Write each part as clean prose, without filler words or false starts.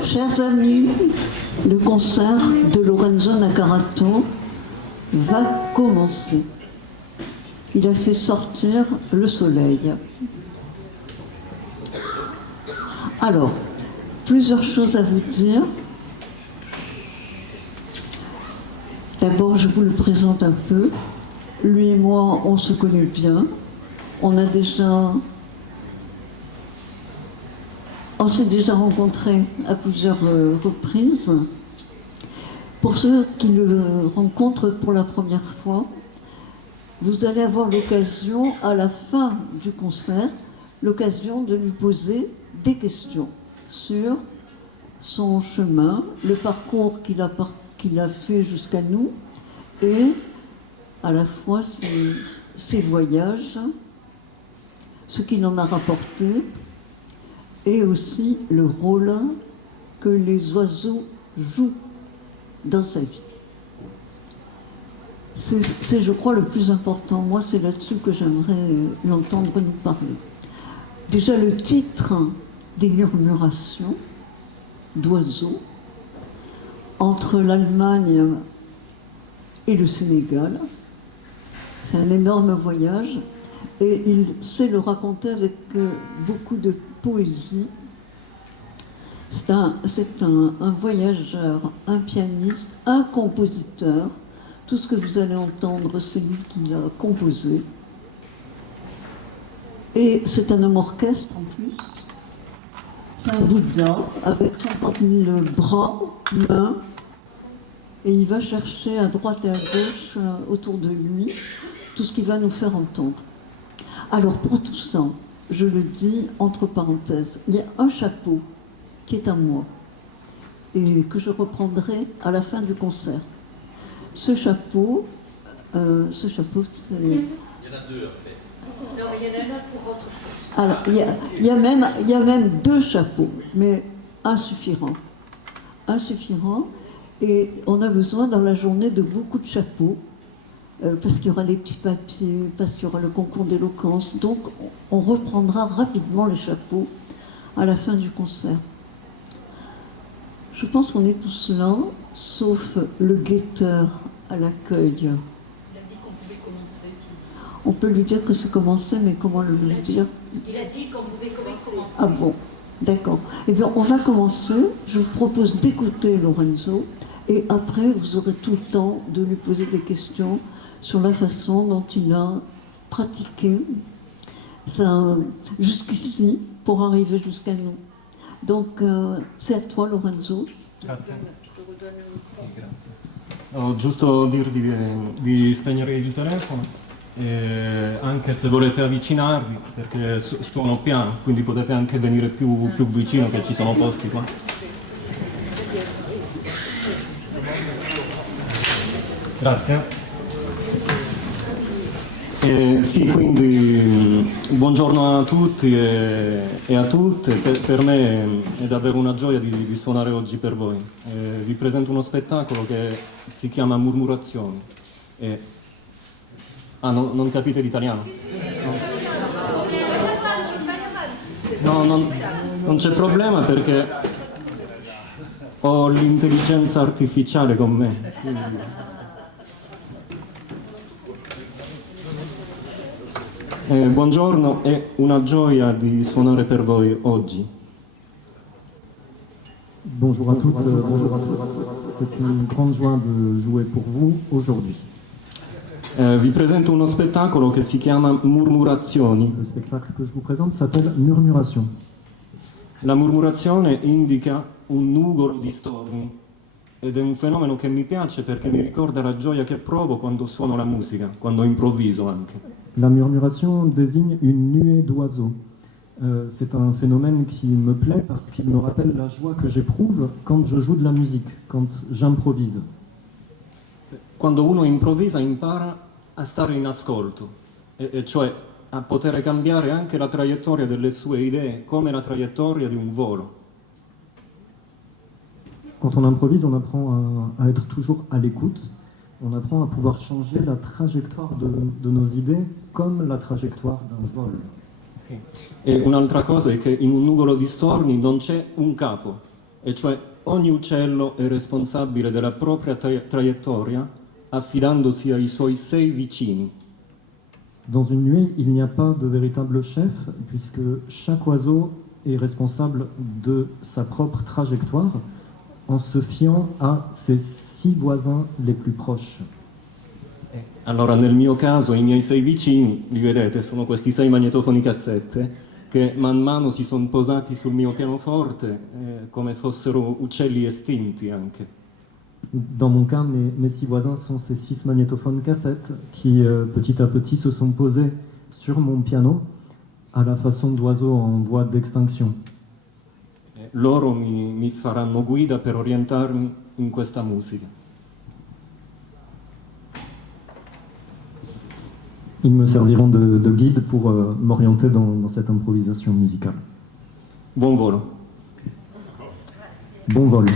Chers amis, le concert de Lorenzo Naccarato va commencer. Il a fait sortir le soleil. Alors, plusieurs choses à vous dire. D'abord, je vous le présente un peu. Lui et moi, on se connaît bien. On s'est déjà rencontrés à plusieurs reprises. Pour ceux qui le rencontrent pour la première fois, vous allez avoir l'occasion, à la fin du concert, l'occasion de lui poser des questions sur son chemin, le parcours qu'il a fait jusqu'à nous, et à la fois ses voyages, ce qu'il en a rapporté, et aussi le rôle que les oiseaux jouent dans sa vie. C'est, je crois, le plus important. Moi, c'est là-dessus que j'aimerais l'entendre nous parler. Déjà, le titre des murmurations d'oiseaux entre l'Allemagne et le Sénégal. C'est un énorme voyage et il sait le raconter avec beaucoup de poésie. C'est un voyageur, un pianiste, un compositeur. Tout ce que vous allez entendre, c'est lui qui l'a composé. Et c'est un homme orchestre en plus. C'est un Bouddha avec 50 000 bras, mains. Et il va chercher à droite et à gauche autour de lui tout ce qu'il va nous faire entendre. Alors pour tout ça, je le dis entre parenthèses, il y a un chapeau qui est à moi et que je reprendrai à la fin du concert. Ce chapeau, c'est... Il y en a deux en fait. Non, mais il y en a un pour autre chose. Alors, il y a même deux chapeaux, mais un suffirant. Un suffirant, et on a besoin dans la journée de beaucoup de chapeaux, parce qu'il y aura les petits papiers, parce qu'il y aura le concours d'éloquence. Donc, on reprendra rapidement les chapeaux à la fin du concert. Je pense qu'on est tous là, sauf le guetteur à l'accueil. Il a dit qu'on pouvait commencer. On peut lui dire que c'est commencé, mais comment le lui dire? Il a dit qu'on pouvait commencer. Ah bon, d'accord. Eh bien, on va commencer. Je vous propose d'écouter Lorenzo, et après, vous aurez tout le temps de lui poser des questions sur la façon dont il a pratiqué ça jusqu'ici pour arriver jusqu'à nous. Donc, c'est à toi, Lorenzo. Grazie. Ho giusto dirvi di spegnere il telefono, anche se volete avvicinarvi, perché suono piano, quindi potete anche venire più vicino, che ci sono posti qua. Grazie. Sì, quindi buongiorno a tutti e a tutte. Per me è davvero una gioia di suonare oggi per voi. Vi presento uno spettacolo che si chiama Murmurazioni. Non capite l'italiano? No, non c'è problema perché ho l'intelligenza artificiale con me. Quindi... buongiorno, è una gioia di suonare per voi oggi. Bonjour à toutes, bonjour à tous. C'est une grande joie de jouer pour vous aujourd'hui. Vi presento uno spettacolo che si chiama Murmurazioni. Le spectacle que je vous présente s'appelle Murmuration. La murmurazione indica un nugolo di stormi ed è un fenomeno che mi piace perché mi ricorda la gioia che provo quando suono la musica, quando improvviso anche. La murmuration désigne une nuée d'oiseaux. C'est un phénomène qui me plaît parce qu'il me rappelle la joie que j'éprouve quand je joue de la musique, quand j'improvise. Quando uno improvvisa impara a stare in ascolto, e cioè a poter cambiare anche la traiettoria delle sue idee, come la traiettoria di un volo. Quand on improvise, on apprend à être toujours à l'écoute. On apprend à pouvoir changer la trajectoire de nos idées comme la trajectoire d'un vol. Sì. E un'altra cosa è che in un nugolo di stormi non c'è un capo, e cioè ogni uccello è responsabile della propria traiettoria affidandosi ai suoi 6 vicini. Dans une nuée, il n'y a pas de véritable chef, puisque chaque oiseau est responsable de sa propre trajectoire en se fiant à ses 6 voisins les plus proches. Allora nel mio caso i miei 6 vicini, li vedete, sono questi 6 magnetofoni cassette che man mano si sono posati sul mio pianoforte come fossero uccelli estinti anche. Dans mon cas, mes 6 voisins sont ces 6 magnétophones cassettes qui petit à petit se sont posés sur mon piano à la façon d'oiseaux en voie d'extinction. Loro mi faranno guida per orientarmi in questa musica. Ils me serviront de guide pour m'orienter dans cette improvisation musicale. Buon volo. Bon vol.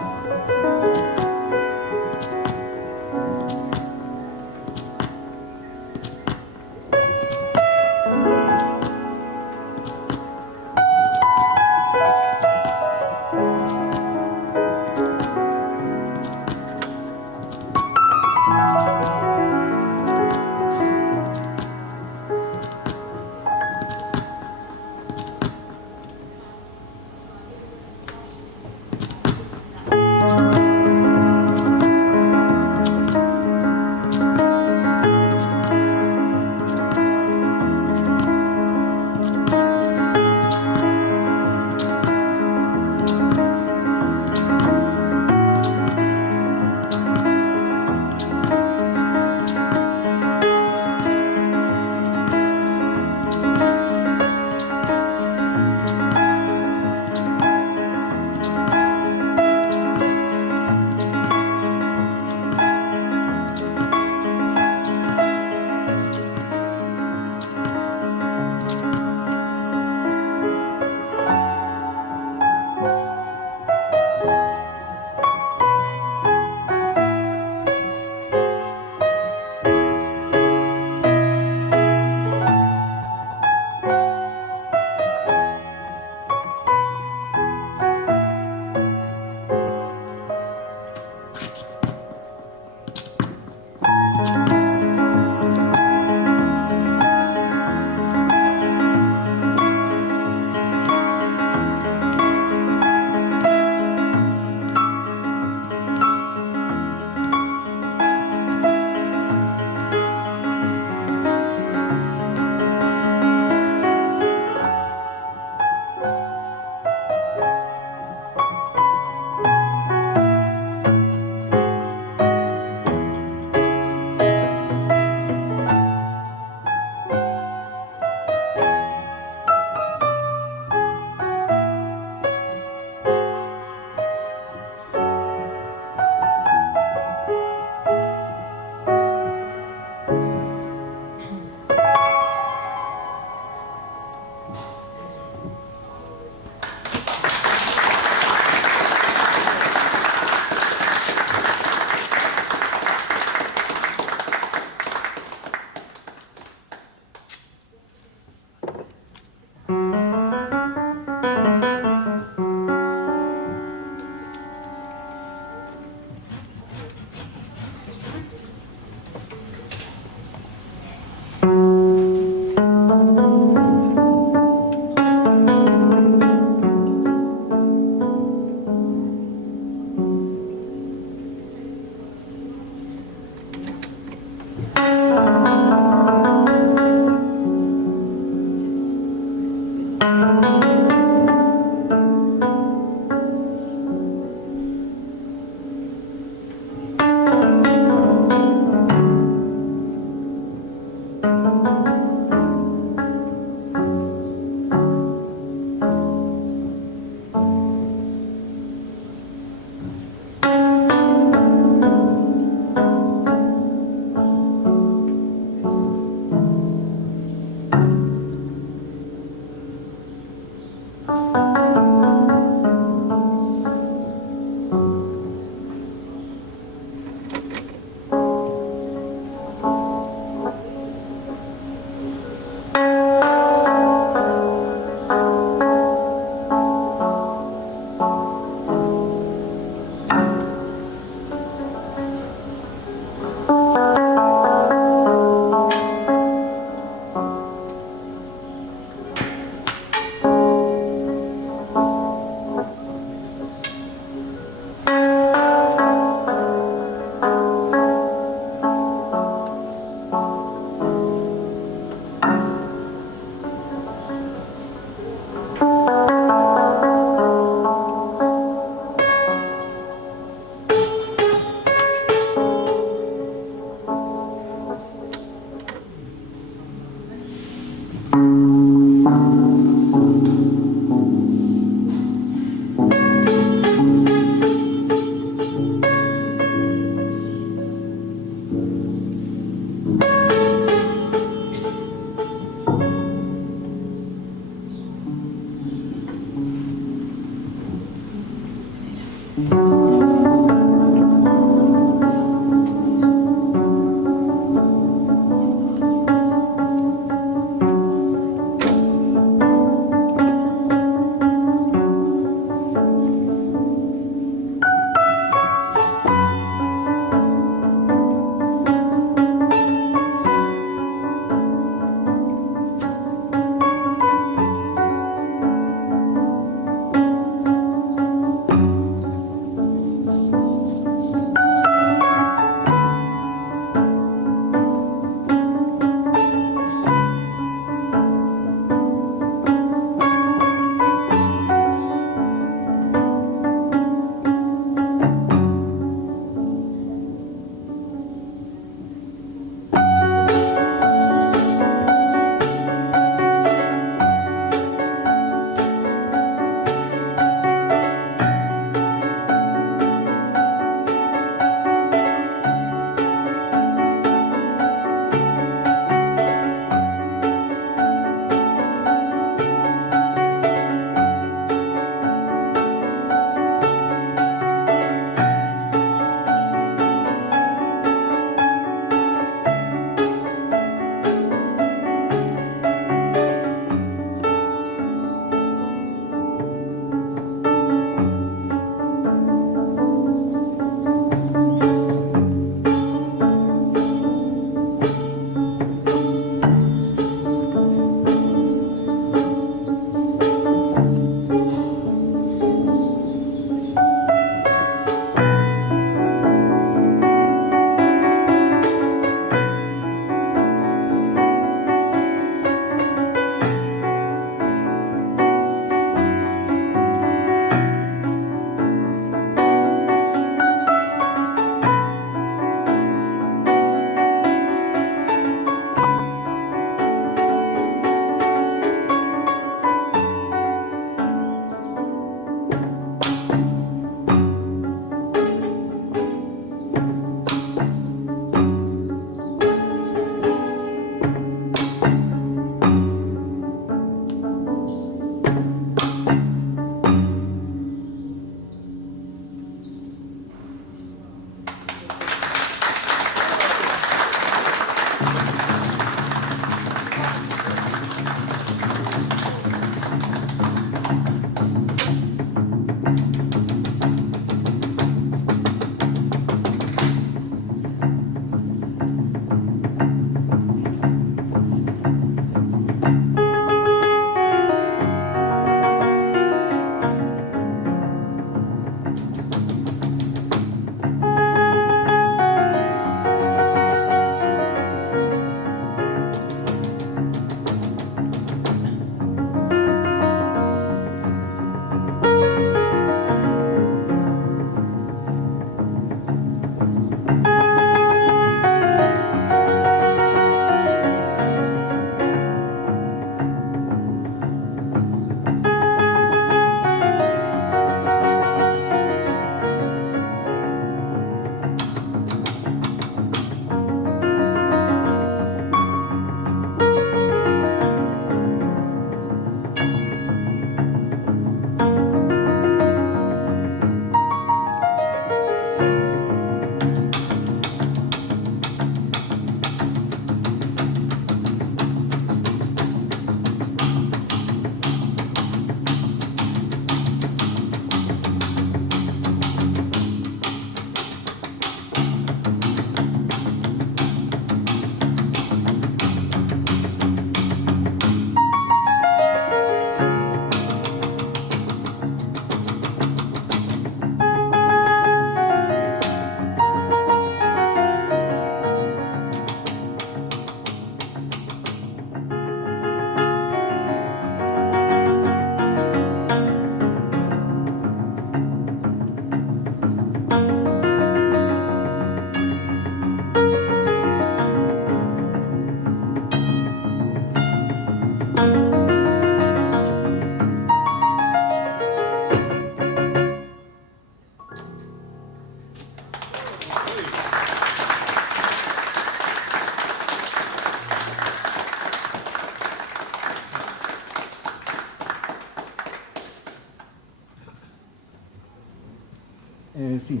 Sì,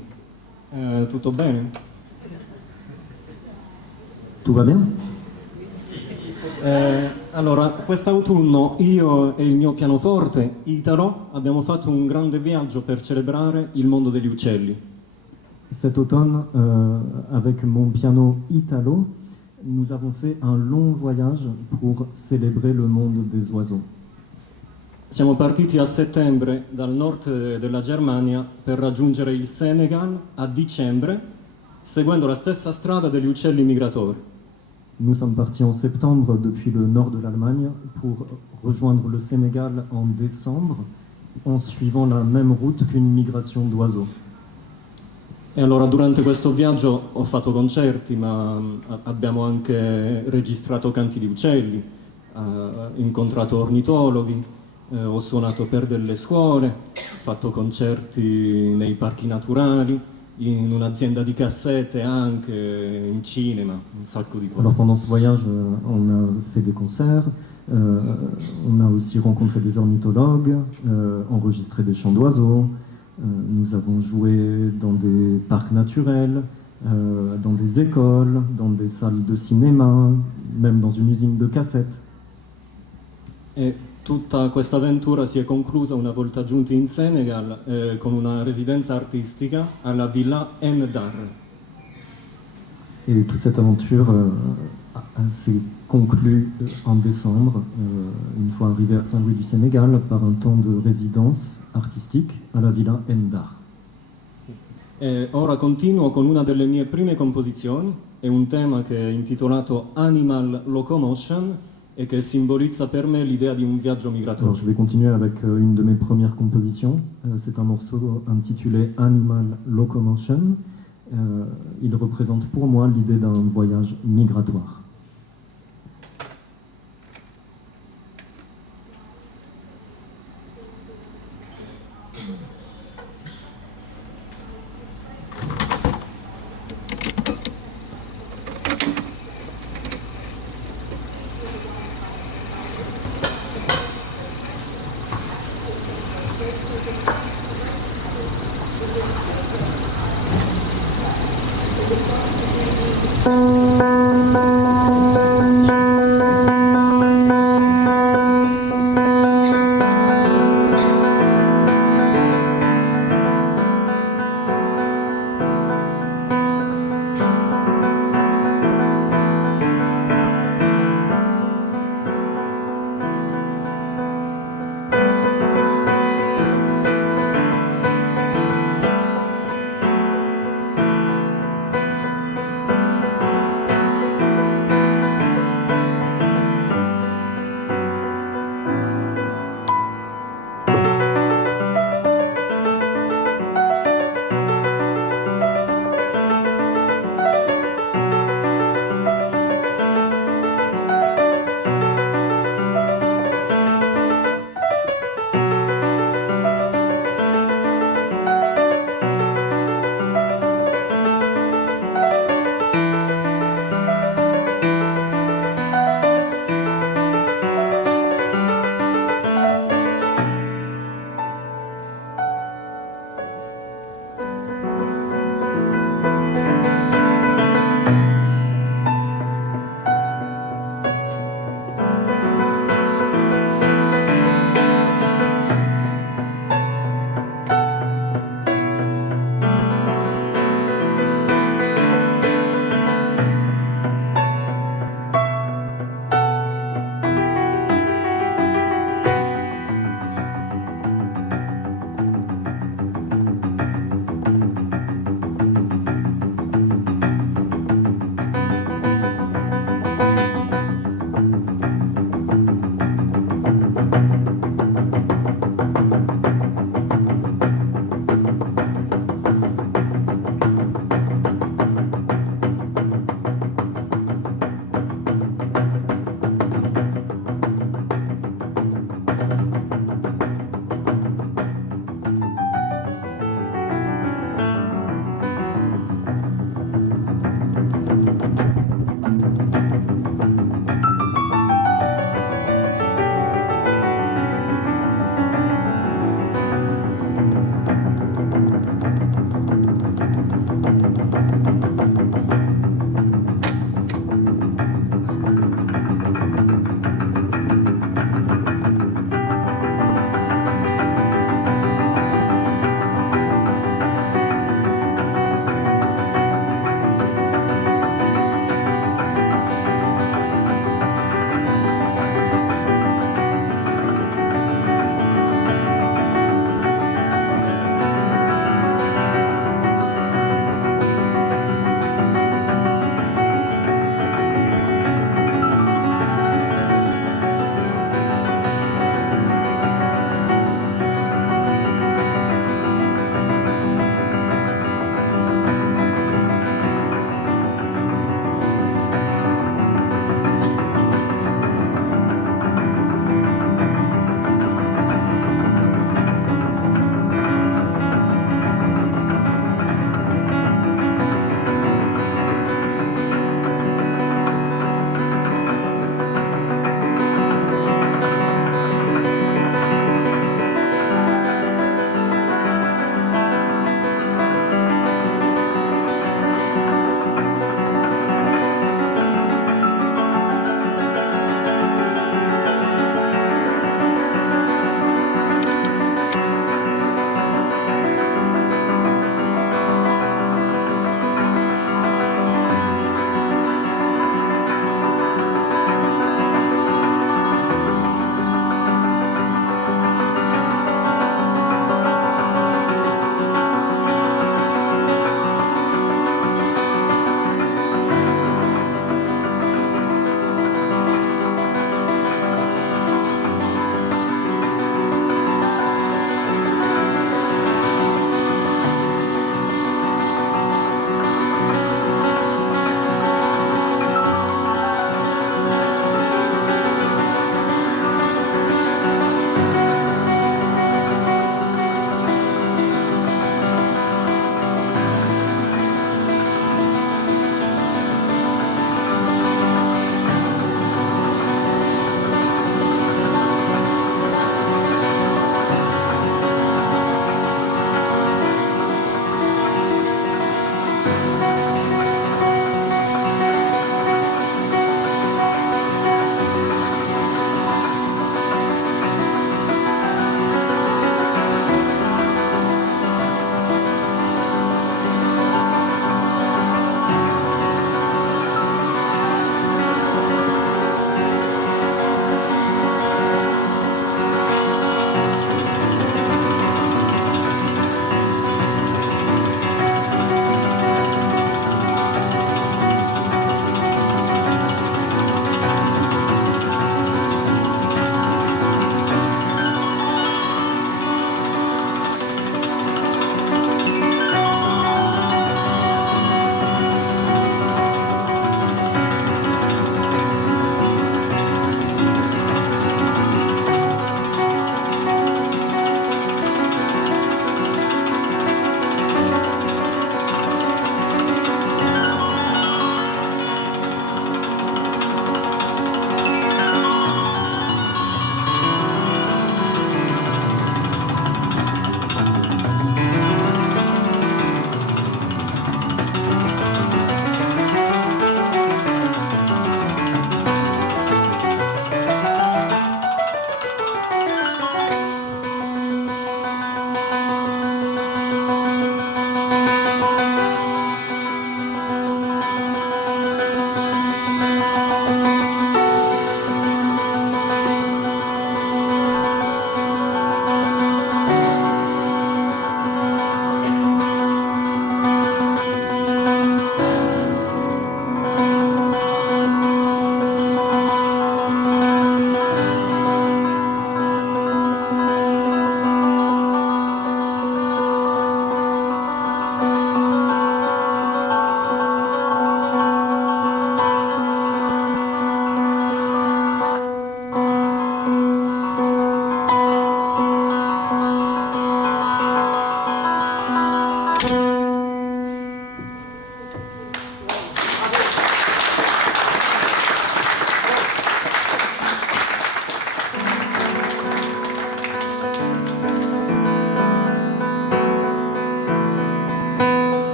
tutto bene? Tout va bien? Allora, quest'autunno io e il mio pianoforte, Italo, abbiamo fatto un grande viaggio per celebrare il mondo degli uccelli. Cet automne, avec mon piano Italo, nous avons fait un long voyage pour célébrer le monde des oiseaux. Siamo partiti a settembre dal nord della Germania per raggiungere il Senegal a dicembre, seguendo la stessa strada degli uccelli migratori. Nous sommes partis en septembre depuis le nord de l'Allemagne pour rejoindre le Sénégal en décembre en suivant la même route qu'une migration d'oiseaux. E allora durante questo viaggio ho fatto concerti, ma abbiamo anche registrato canti di uccelli, incontrato ornitologhi, ho suonato per delle scuole, ho fatto concerti nei parchi naturali, in un'azienda di cassette anche, in cinema, un sacco di Alors cose. pendant ce voyage, on a fait des concerts, on a aussi rencontré des ornithologues, enregistré des chants d'oiseaux, nous avons joué dans des parcs naturels, dans des écoles, dans des salles de cinéma, même dans une usine de cassettes. E tutta questa avventura si è conclusa una volta giunti in Senegal con una residenza artistica alla Villa Ndar. Et toute cette aventure s'est conclue en décembre, une fois arrivé à Saint-Louis du Sénégal, par un temps de résidence artistique à la Villa Ndar. E ora continuo con una delle mie prime composizioni, è un tema che è intitolato Animal Locomotion e che simbolizza per me l'idea di un viaggio Alors migratorio. je vais continuer avec une de mes premières compositions. C'est un morceau intitulé Animal Locomotion. Il représente pour moi l'idée d'un voyage migratoire.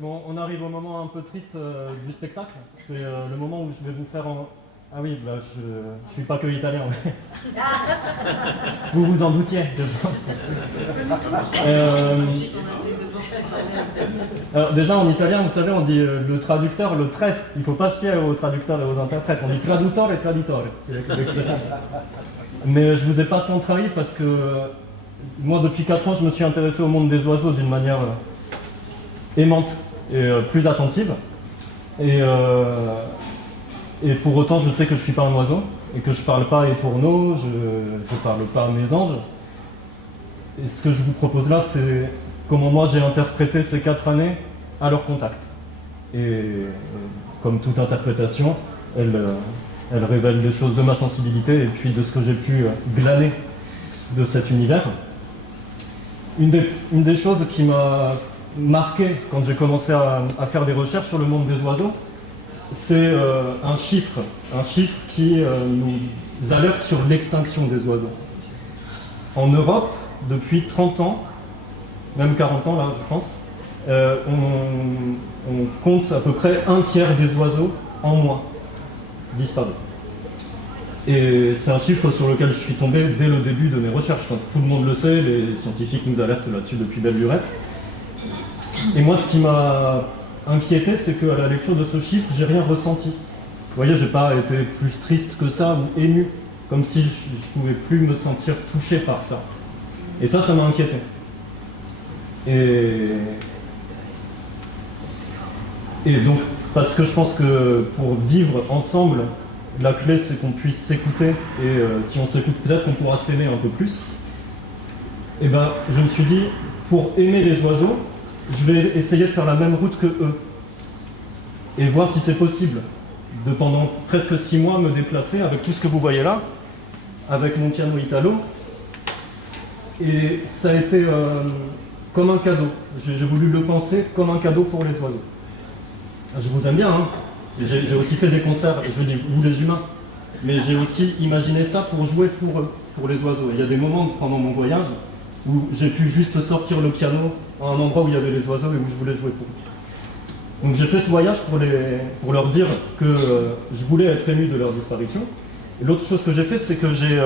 Bon, on arrive au moment un peu triste du spectacle. C'est le moment où je vais vous faire en... Ah oui, bah, je suis pas que italien, mais... vous vous en doutiez, je pense. Alors déjà en italien, vous savez, on dit le traducteur, le traître. Il ne faut pas se fier aux traducteurs et aux interprètes. On dit traduttore et traditore. C'est l'expression. Mais je vous ai pas tant trahi parce que moi, depuis 4 ans, je me suis intéressé au monde des oiseaux d'une manière aimante et plus attentive. Et pour autant, je sais que je ne suis pas un oiseau et que je ne parle pas à étourneaux, je ne parle pas à mésanges. Et ce que je vous propose là, c'est comment moi j'ai interprété ces 4 années à leur contact. Et comme toute interprétation, elle révèle des choses de ma sensibilité et puis de ce que j'ai pu glaner de cet univers. Une des choses qui m'a marqué quand j'ai commencé à faire des recherches sur le monde des oiseaux, c'est un chiffre qui nous alerte sur l'extinction des oiseaux. En Europe, depuis 30 ans, même 40 ans là je pense, on compte à peu près 1/3 des oiseaux en moins disparus. Et c'est un chiffre sur lequel je suis tombé dès le début de mes recherches. Enfin, tout le monde le sait, les scientifiques nous alertent là-dessus depuis belle lurette. Et moi, ce qui m'a inquiété, c'est qu'à la lecture de ce chiffre, j'ai rien ressenti. Vous voyez, j'ai pas été plus triste que ça ou ému, comme si je pouvais plus me sentir touché par ça. Et ça m'a inquiété. Et donc, parce que je pense que pour vivre ensemble, la clé c'est qu'on puisse s'écouter, et si on s'écoute peut-être qu'on pourra s'aimer un peu plus. Et ben, je me suis dit, pour aimer les oiseaux, je vais essayer de faire la même route que eux. Et voir si c'est possible de pendant presque 6 mois me déplacer avec tout ce que vous voyez là, avec mon piano italo. Et ça a été comme un cadeau. J'ai voulu le penser comme un cadeau pour les oiseaux. Je vous aime bien, hein. J'ai aussi fait des concerts, je veux dire, vous les humains, mais j'ai aussi imaginé ça pour jouer pour eux, pour les oiseaux. Il y a des moments pendant mon voyage où j'ai pu juste sortir le piano à un endroit où il y avait les oiseaux et où je voulais jouer pour eux. Donc j'ai fait ce voyage pour leur dire que je voulais être ému de leur disparition. Et l'autre chose que j'ai fait, c'est que j'ai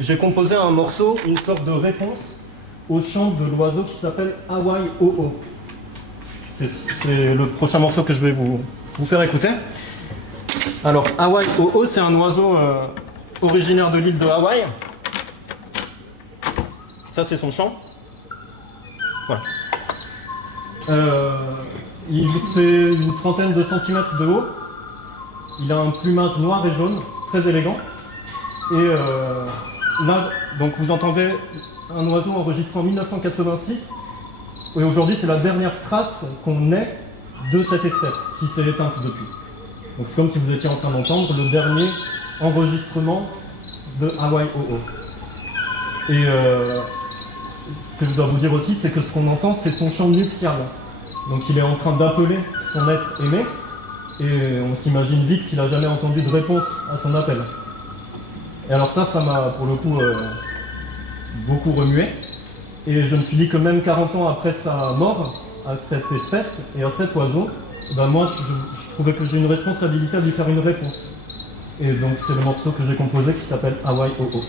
j'ai composé un morceau, une sorte de réponse au chant de l'oiseau qui s'appelle Hawaii Oh-Oh. C'est le prochain morceau que je vais vous faire écouter. Alors, Hawaii Oh-Oh, c'est un oiseau originaire de l'île de Hawaï. Ça, c'est son chant. Voilà. Il fait une trentaine de centimètres de haut. Il a un plumage noir et jaune, très élégant. Et là, donc vous entendez un oiseau enregistré en 1986. Et aujourd'hui, c'est la dernière trace qu'on ait de cette espèce qui s'est éteinte depuis. Donc c'est comme si vous étiez en train d'entendre le dernier enregistrement de Hawaii Oh-Oh. Et ce que je dois vous dire aussi, c'est que ce qu'on entend, c'est son chant nuptial. Donc il est en train d'appeler son être aimé, et on s'imagine vite qu'il n'a jamais entendu de réponse à son appel. Et alors ça m'a pour le coup beaucoup remué. Et je me suis dit que même 40 ans après sa mort, à cette espèce et à cet oiseau, ben moi je trouvais que j'ai une responsabilité à lui faire une réponse. Et donc c'est le morceau que j'ai composé qui s'appelle Hawaii Oh-Oh.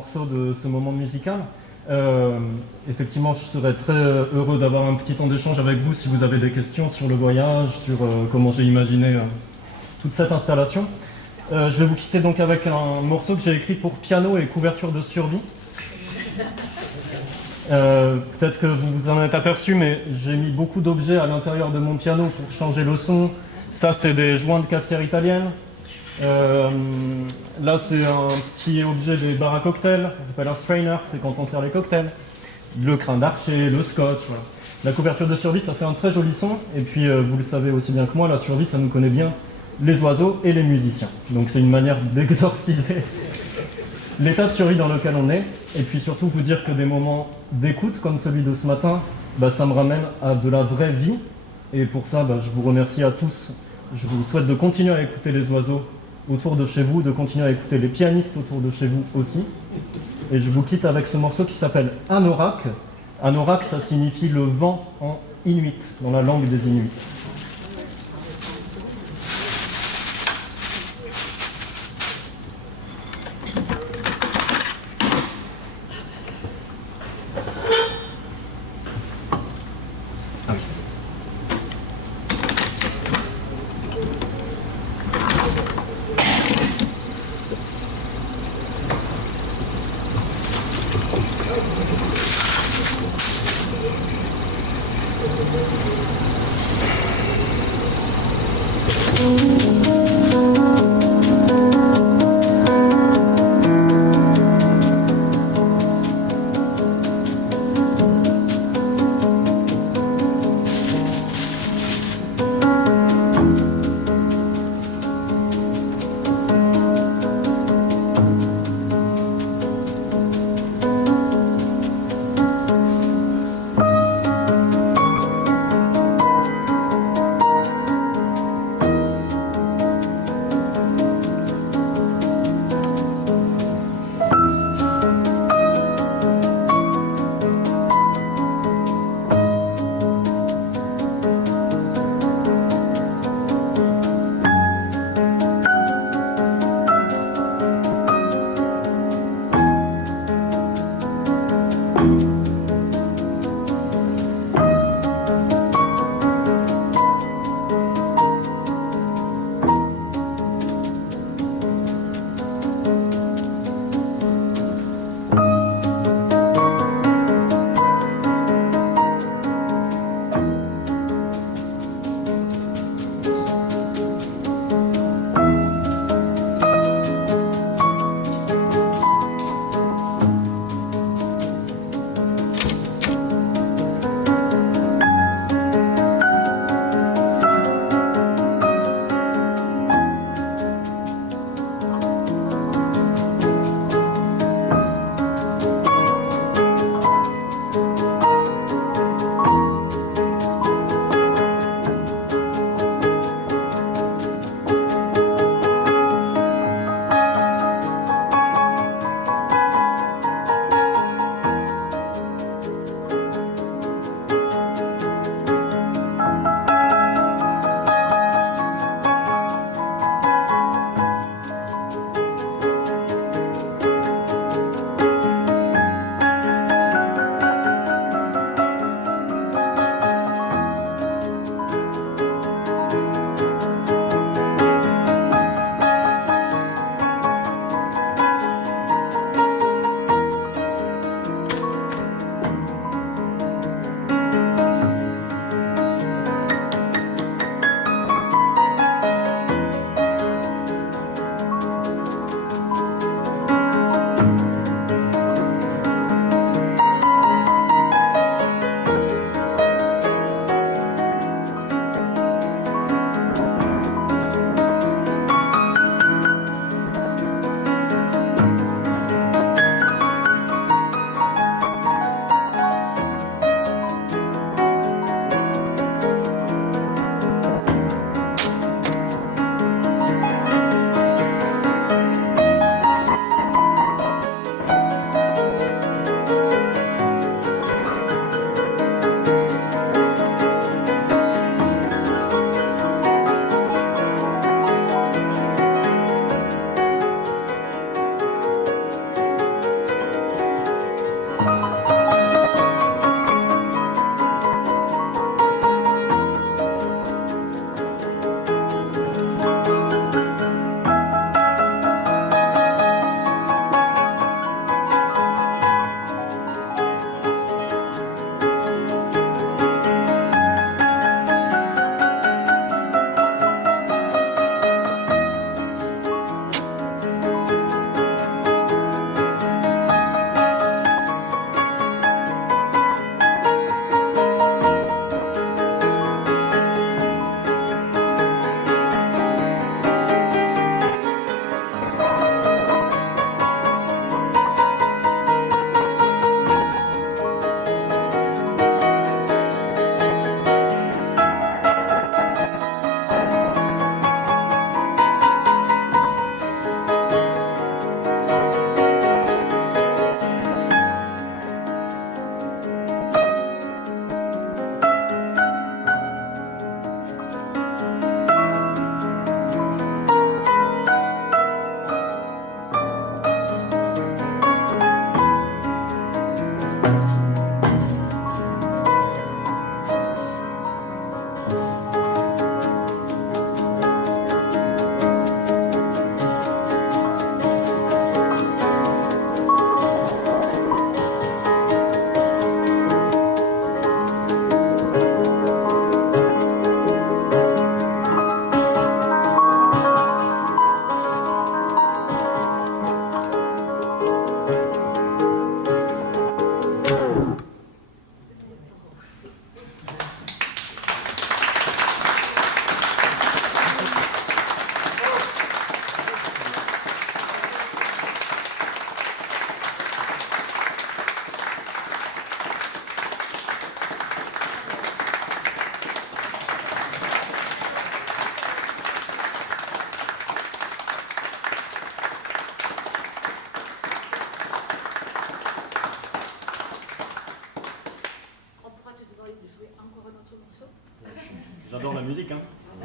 morceaux de ce moment musical. Effectivement, je serais très heureux d'avoir un petit temps d'échange avec vous si vous avez des questions sur le voyage, sur comment j'ai imaginé toute cette installation. Je vais vous quitter donc avec un morceau que j'ai écrit pour piano et couverture de survie. Peut-être que vous vous en êtes aperçu, mais j'ai mis beaucoup d'objets à l'intérieur de mon piano pour changer le son. Ça, c'est des joints de cafetière italienne. Là, c'est un petit objet des bars à cocktails, on appelle un strainer, c'est quand on sert les cocktails. Le crin d'archer, le scotch, voilà. La couverture de survie, ça fait un très joli son. Et puis, vous le savez aussi bien que moi, la survie, ça nous connaît bien les oiseaux et les musiciens. Donc, c'est une manière d'exorciser l'état de survie dans lequel on est. Et puis, surtout, vous dire que des moments d'écoute, comme celui de ce matin, bah, ça me ramène à de la vraie vie. Et pour ça, bah, je vous remercie à tous. Je vous souhaite de continuer à écouter les oiseaux autour de chez vous, de continuer à écouter les pianistes autour de chez vous aussi. Et je vous quitte avec ce morceau qui s'appelle Anorak. Anorak, ça signifie le vent en inuit, dans la langue des Inuits.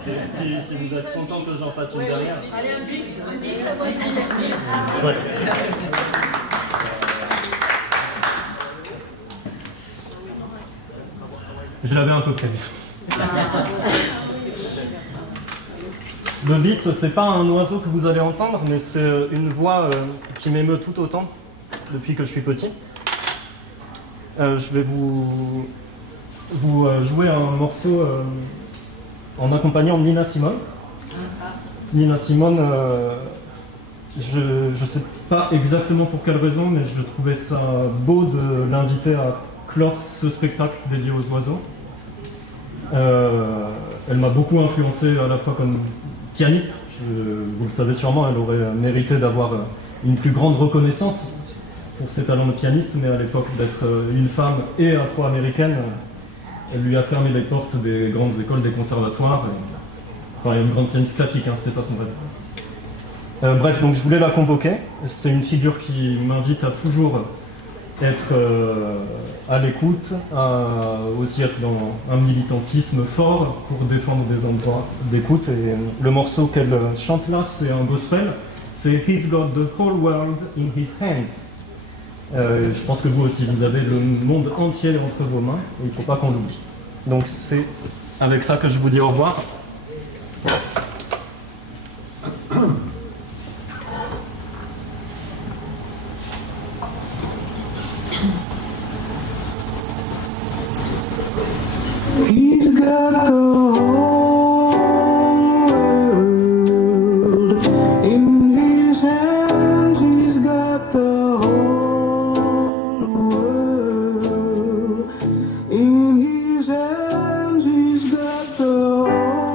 Si vous êtes content que j'en fasse une dernière. Allez, un bis, ça va être Ouais. Je l'avais un peu prévu. Le bis, c'est pas un oiseau que vous allez entendre, mais c'est une voix qui m'émeut tout autant depuis que je suis petit. Je vais vous jouer un morceau en accompagnant Nina Simone. Nina Simone, je ne sais pas exactement pour quelle raison, mais je trouvais ça beau de l'inviter à clore ce spectacle dédié aux oiseaux. Elle m'a beaucoup influencé à la fois comme pianiste. Vous le savez sûrement, elle aurait mérité d'avoir une plus grande reconnaissance pour ses talents de pianiste, mais à l'époque d'être une femme et afro-américaine, elle lui a fermé les portes des grandes écoles, des conservatoires. Enfin, une grande pianiste classique, hein, c'était ça son rêve. Bref, donc je voulais la convoquer. C'est une figure qui m'invite à toujours être à l'écoute, à aussi être dans un militantisme fort pour défendre des endroits d'écoute. Et le morceau qu'elle chante là, c'est un gospel. C'est He's got the whole world in his hands. Je pense que vous aussi, vous avez le monde entier entre vos mains, et il ne faut pas qu'on l'oublie. Donc c'est avec ça que je vous dis au revoir. He's got the whole world in his hands. He's got the whole world in his hands. He's got the whole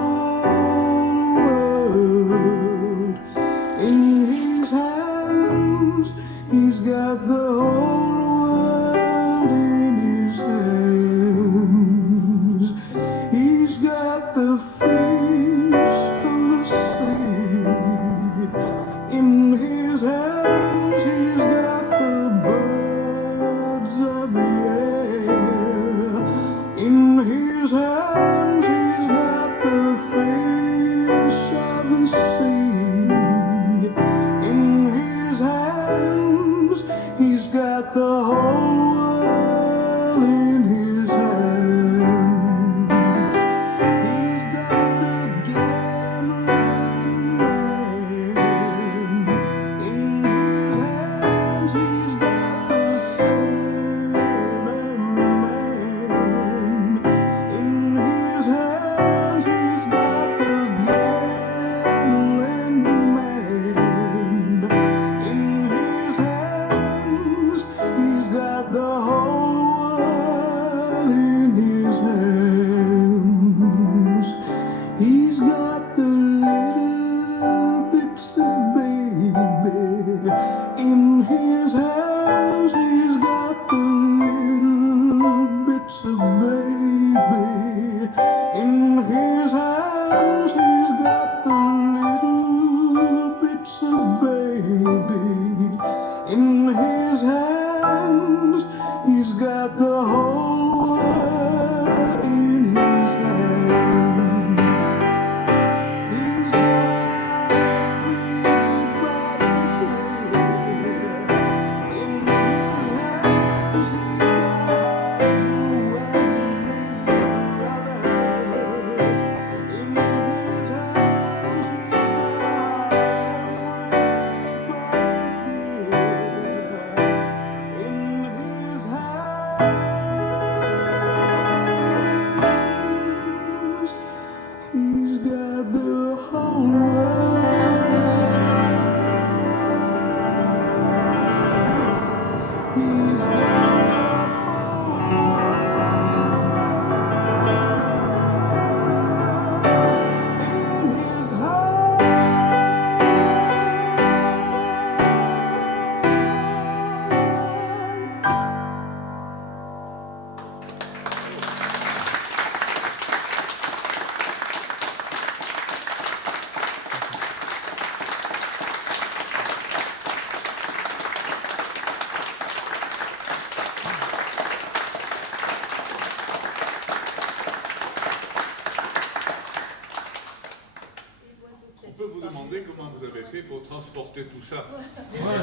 peut vous demander comment vous avez fait pour transporter tout ça. Ouais,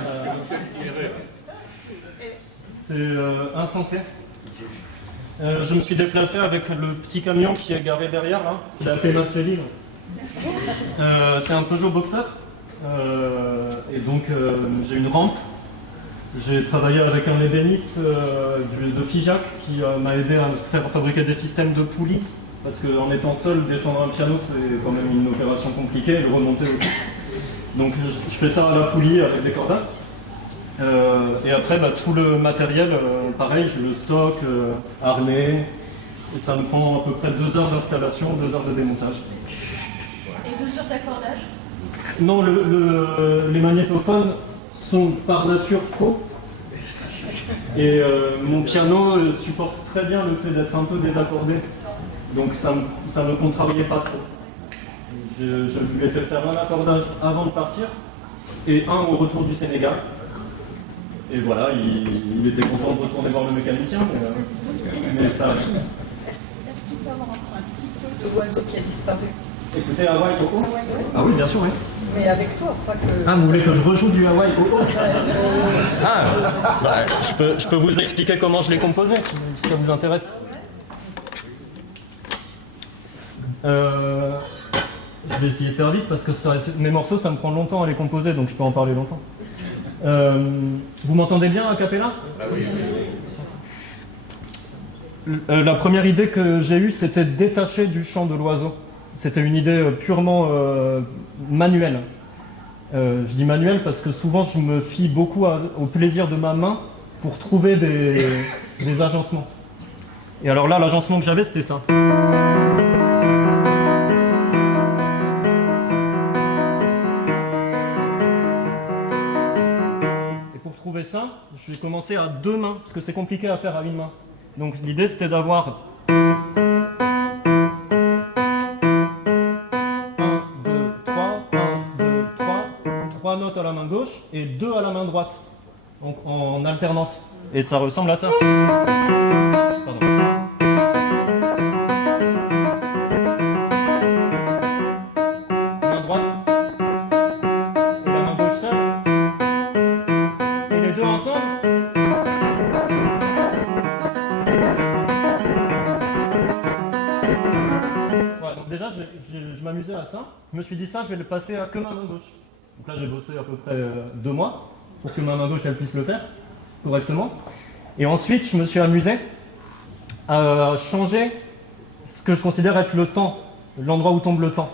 Quel itinéraire. c'est insensé. Je me suis déplacé avec le petit camion qui est garé derrière, là. J'ai appelé Marcelli. C'est un Peugeot Boxer. Et donc, j'ai une rampe. J'ai travaillé avec un ébéniste de Figeac qui m'a aidé à faire fabriquer des systèmes de poulies. Parce qu'en étant seul, descendre un piano, c'est quand même une opération compliquée, et le remonter aussi. Donc, je fais ça à la poulie avec des cordages. Et après, tout le matériel, pareil, je le stocke, harnais, et ça me prend à peu près 2 heures d'installation, 2 heures de démontage. Et 2 heures d'accordage? Non, les magnétophones sont par nature faux. Et mon piano supporte très bien le fait d'être un peu désaccordé. Donc ça me contrariait pas trop. Je lui ai fait faire un accordage avant de partir et un au retour du Sénégal. Et voilà, il était content de retourner voir le mécanicien, mais ça... Est-ce qu'il peut avoir encore un petit peu de l'oiseau qui a disparu? Écoutez, Hawaï, oh oh. Ah oui, bien sûr, oui. Mais avec toi, pas que... Ah, vous voulez que je rejoue du Hawaï, oh oh. Ah, je peux vous expliquer comment je l'ai composé, si ça vous intéresse. Je vais essayer de faire vite parce que mes morceaux, ça me prend longtemps à les composer, donc je peux en parler longtemps. Vous m'entendez bien a cappella? Ah oui. La première idée que j'ai eue, c'était de détacher du chant de l'oiseau. C'était une idée purement manuelle. Je dis manuelle parce que souvent je me fie beaucoup au plaisir de ma main pour trouver des agencements. Et alors là, l'agencement que j'avais, c'était ça. Trouver ça, je vais commencer à 2 mains, parce que c'est compliqué à faire à une main. Donc l'idée c'était d'avoir 1, 2, 3 notes à la main gauche et 2 à la main droite, donc en alternance. Et ça ressemble à ça. Pardon. Main droite et la main gauche seule. Les deux ensemble. Voilà, donc déjà je m'amusais à ça. Je me suis dit ça, je vais le passer à que ma main gauche. Donc là j'ai bossé à peu près 2 mois pour que ma main gauche elle puisse le faire correctement. Et ensuite je me suis amusé à changer ce que je considère être le temps, l'endroit où tombe le temps.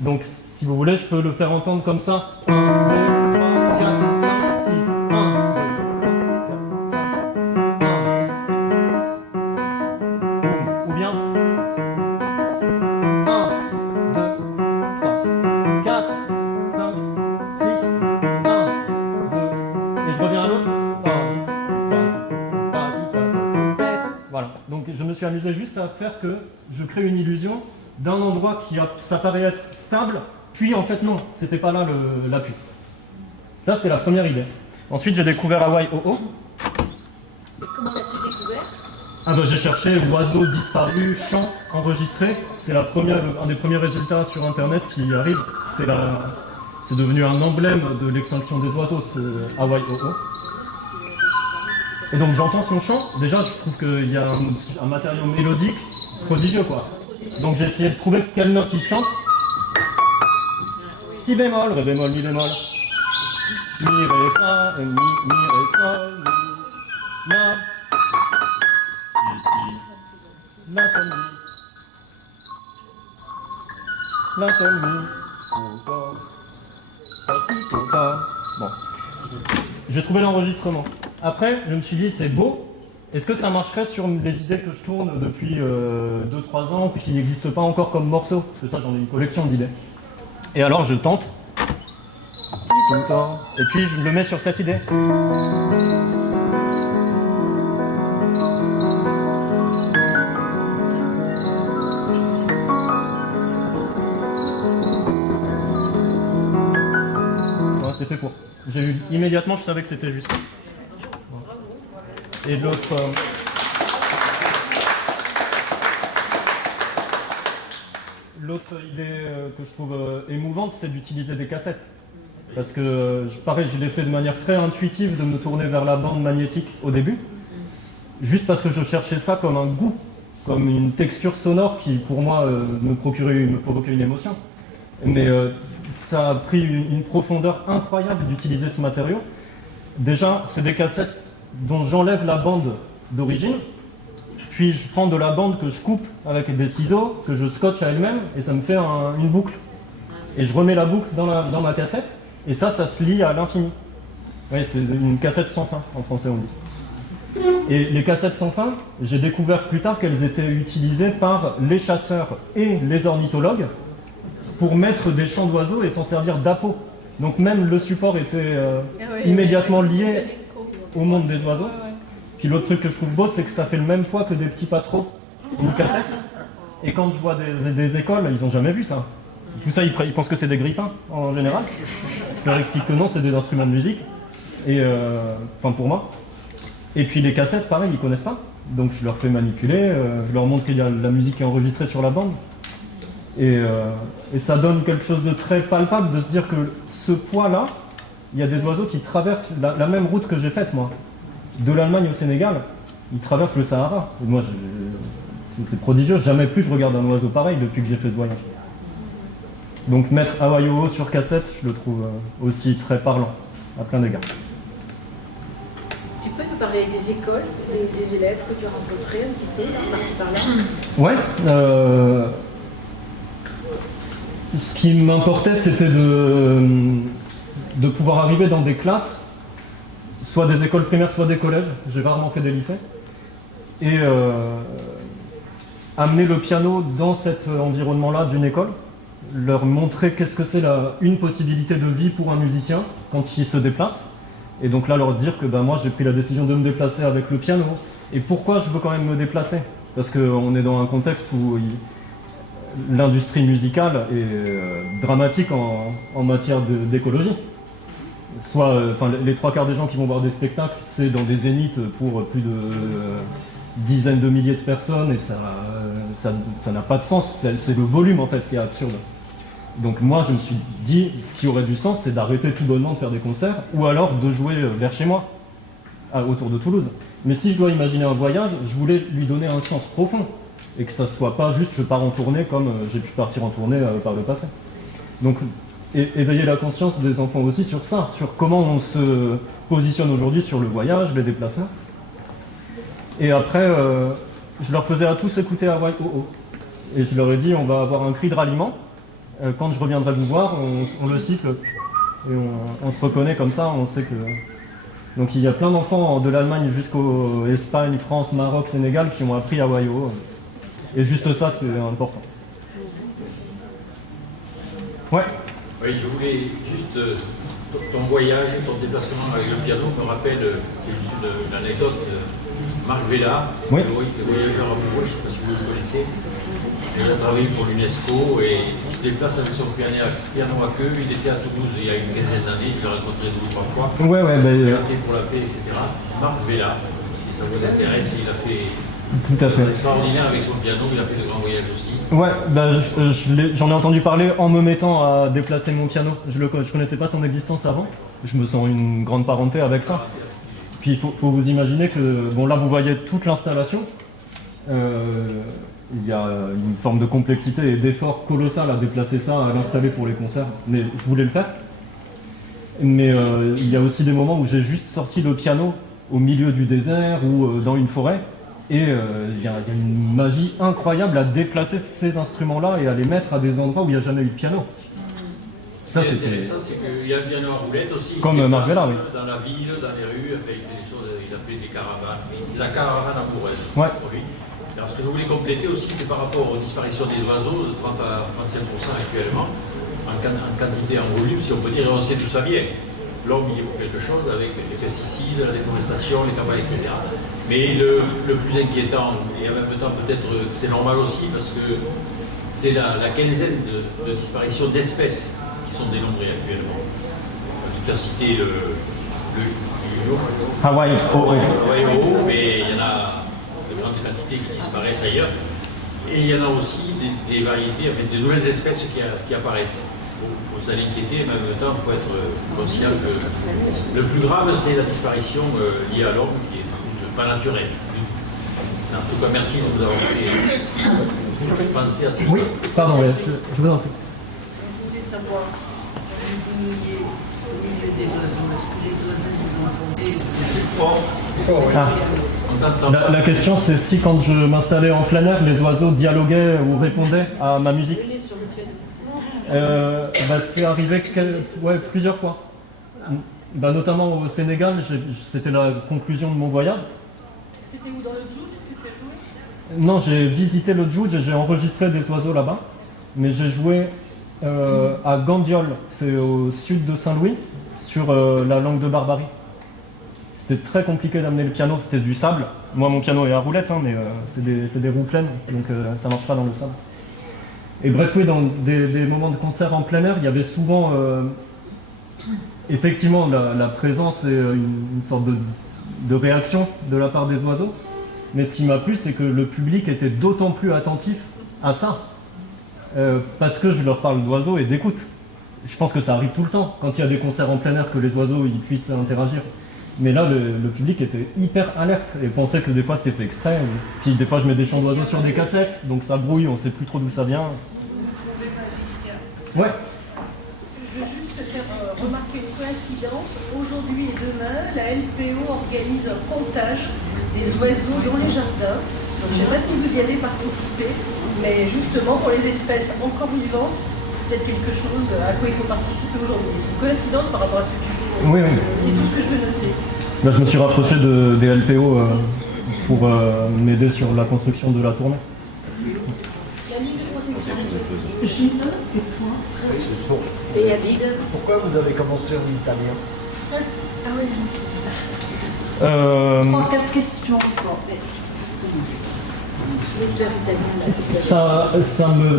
Donc si vous voulez, je peux le faire entendre comme ça. 1, 2, 3, 4, 5, 6, 1, 2, 3, 4, 5, 1. Ou bien 1, 2, 3, 4, 5, 6, 1, 2. Et je reviens à l'autre. Voilà. Donc je me suis amusé juste à faire que je crée une illusion d'un endroit qui s'apparaît être stable, puis en fait non, c'était pas là l'appui. Ça c'était la première idée. Ensuite j'ai découvert Hawaï Oh-Oh. Et comment l'as-tu découvert? J'ai cherché oiseaux disparus, chants enregistrés. C'est un des premiers résultats sur internet qui arrive. C'est devenu un emblème de l'extinction des oiseaux, ce Hawaï Oh-Oh. Et donc j'entends son chant, déjà je trouve qu'il y a un matériau mélodique prodigieux quoi. Donc j'ai essayé de trouver quelle note il chante. Si bémol, ré bémol, mi bémol. Mi, ré, fa, mi, ré, sol, mi, la. Si, la, sol, mi. La, sol, mi. Bon. J'ai trouvé l'enregistrement. Après, je me suis dit, c'est beau. Est-ce que ça marcherait sur les idées que je tourne depuis 2-3 ans, puis qui n'existent pas encore comme morceaux? Parce que ça, j'en ai une collection d'idées. Et alors, je tente. Et puis, je le mets sur cette idée. Voilà, c'était fait pour. Immédiatement, je savais que c'était juste. Et l'autre... l'autre idée que je trouve émouvante, c'est d'utiliser des cassettes. Parce que, pareil, je l'ai fait de manière très intuitive de me tourner vers la bande magnétique au début. Juste parce que je cherchais ça comme un goût, comme une texture sonore qui, pour moi, me provoquait une émotion. Mais ça a pris une profondeur incroyable d'utiliser ce matériau. Déjà, c'est des cassettes dont j'enlève la bande d'origine, puis je prends de la bande que je coupe avec des ciseaux, que je scotche à elle-même, et ça me fait une boucle. Et je remets la boucle dans ma cassette, et ça se lie à l'infini. Oui, c'est une cassette sans fin, en français on dit. Et les cassettes sans fin, j'ai découvert plus tard qu'elles étaient utilisées par les chasseurs et les ornithologues pour mettre des chants d'oiseaux et s'en servir d'appôt. Donc même le support était immédiatement lié au monde des oiseaux. Puis l'autre truc que je trouve beau, c'est que ça fait le même poids que des petits passereaux, une cassette. Et quand je vois des écoles, ils n'ont jamais vu ça. Tout ça, ils pensent que c'est des grippins, en général. Je leur explique que non, c'est des instruments de musique. Et, enfin, pour moi. Et puis les cassettes, pareil, ils connaissent pas. Donc je leur fais manipuler, je leur montre qu'il y a la musique qui est enregistrée sur la bande. Et ça donne quelque chose de très palpable de se dire que ce poids-là, il y a des oiseaux qui traversent la même route que j'ai faite, moi. De l'Allemagne au Sénégal, ils traversent le Sahara. Et moi, c'est prodigieux. Jamais plus je regarde un oiseau pareil depuis que j'ai fait ce voyage. Donc mettre Hawaii sur cassette, je le trouve aussi très parlant, à plein d'égards. Tu peux nous parler des écoles, des élèves que tu as rencontrés un petit peu, par-ci par-là? Ouais. Ce qui m'importait, c'était de pouvoir arriver dans des classes, soit des écoles primaires, soit des collèges. J'ai rarement fait des lycées. Et amener le piano dans cet environnement-là d'une école, leur montrer qu'est-ce que c'est une possibilité de vie pour un musicien quand il se déplace. Et donc là, leur dire que moi, j'ai pris la décision de me déplacer avec le piano. Et pourquoi je veux quand même me déplacer? Parce qu'on est dans un contexte où l'industrie musicale est dramatique en matière d'écologie. Soit, les trois quarts des gens qui vont voir des spectacles, c'est dans des zéniths pour plus de dizaines de milliers de personnes, et ça n'a pas de sens. C'est le volume en fait qui est absurde. Donc moi, je me suis dit, ce qui aurait du sens, c'est d'arrêter tout bonnement de faire des concerts, ou alors de jouer vers chez moi, autour de Toulouse. Mais si je dois imaginer un voyage, je voulais lui donner un sens profond, et que ça soit pas juste je pars en tournée comme j'ai pu partir en tournée par le passé. Donc éveiller la conscience des enfants aussi sur ça, sur comment on se positionne aujourd'hui sur le voyage, les déplacements. Et après, je leur faisais à tous écouter Hawaii Oh Oh. Et je leur ai dit, on va avoir un cri de ralliement. Quand je reviendrai vous voir, on le siffle et on se reconnaît comme ça, on sait que... Donc il y a plein d'enfants de l'Allemagne jusqu'au Espagne, France, Maroc, Sénégal qui ont appris Hawaii Oh Oh. Et juste ça, c'est important. Ouais. Oui, je voulais juste... ton voyage, ton déplacement avec le piano me rappelle, c'est juste une anecdote, Marc Vella, oui. le voyageur amoureux, je ne sais pas si vous le connaissez. Il a travaillé pour l'UNESCO et il se déplace avec son piano à queue. Il était à Toulouse il y a une quinzaine d'années, je l'ai rencontré 2 ou 3 fois. Ouais, chanté pour la paix, etc. Marc Vella, si ça vous intéresse, il a fait... Tout à fait. Extraordinaire avec son piano, il a fait de grands voyages aussi. Ouais, j'en ai entendu parler en me mettant à déplacer mon piano. Je connaissais pas son existence avant. Je me sens une grande parenté avec ça. Puis il faut vous imaginer que, bon là vous voyez toute l'installation. Il y a une forme de complexité et d'effort colossal à déplacer ça, à l'installer pour les concerts. Mais je voulais le faire. Mais il y a aussi des moments où j'ai juste sorti le piano au milieu du désert ou dans une forêt. Et il y a une magie incroyable à déplacer ces instruments-là et à les mettre à des endroits où il n'y a jamais eu de piano. Ce qui est intéressant, c'est qu'il y a un piano à roulette aussi. Comme Marc Vella, oui. Dans la ville, dans les rues, il fait des choses, il a fait des caravanes. C'est la caravane amoureuse ouais. pour lui. Alors ce que je voulais compléter aussi, c'est par rapport aux disparitions des oiseaux, de 30 à 35% actuellement, en quantité, en volume, si on peut dire, et on sait d'où ça vient. L'homme, il est pour quelque chose avec les pesticides, la déforestation, les campagnes, etc. Mais le plus inquiétant, et en même temps peut-être c'est normal aussi, parce que c'est la quinzaine de disparitions d'espèces qui sont dénombrées actuellement. Tu as cité le Hawaii Oh Oh. Hawaii Oh Oh, mais il y en a de grandes quantités qui disparaissent ailleurs. Et il y en a aussi des variétés, avec des nouvelles espèces qui apparaissent. Il faut s'en inquiéter, mais en même temps, il faut être conscient que le plus grave, c'est la disparition liée à l'homme, qui est pas naturelle. En tout cas, merci de nous avoir fait penser à tout ça. Oui, pardon, je vous en prie. Je voulais savoir, vous veniez au milieu des oiseaux, est-ce que les oiseaux vous entendaient? Ah. On t'entend. La question, c'est si quand je m'installais en plein air, les oiseaux dialoguaient ou répondaient à ma musique. Venez sur le piano. C'est arrivé plusieurs fois. Notamment au Sénégal, c'était la conclusion de mon voyage. C'était où, dans le Djoudj que tu as joué? Non, j'ai visité le Djoudj et j'ai enregistré des oiseaux là-bas. Mais j'ai joué à Gandiol, c'est au sud de Saint-Louis, sur la langue de Barbarie. C'était très compliqué d'amener le piano, c'était du sable. Moi, mon piano est à roulette, hein, mais c'est des roues pleines, donc ça marche pas dans le sable. Et bref, oui, dans des moments de concert en plein air, il y avait souvent effectivement la présence et une sorte de réaction de la part des oiseaux. Mais ce qui m'a plu, c'est que le public était d'autant plus attentif à ça. Parce que je leur parle d'oiseaux et d'écoute. Je pense que ça arrive tout le temps, quand il y a des concerts en plein air, que les oiseaux ils puissent interagir. Mais là, le public était hyper alerte et pensait que des fois c'était fait exprès. Puis des fois, je mets des chants d'oiseaux sur des cassettes, donc ça brouille, on sait plus trop d'où ça vient. Ouais. Je veux juste faire remarquer une coïncidence. Aujourd'hui et demain, la LPO organise un comptage des oiseaux dans les jardins. Donc, je ne sais pas si vous y allez participer, mais justement pour les espèces encore vivantes, c'est peut-être quelque chose à quoi il faut participer aujourd'hui. C'est une coïncidence par rapport à ce que tu fais aujourd'hui. Oui. C'est tout ce que je veux noter. Là, je me suis rapproché des LPO pour m'aider sur la construction de la tournée. La ligne de protection des oiseaux. Gilles et toi? Et Abid? Pourquoi vous avez commencé en italien? Ah oui. 3-4 questions. L'auteur italien.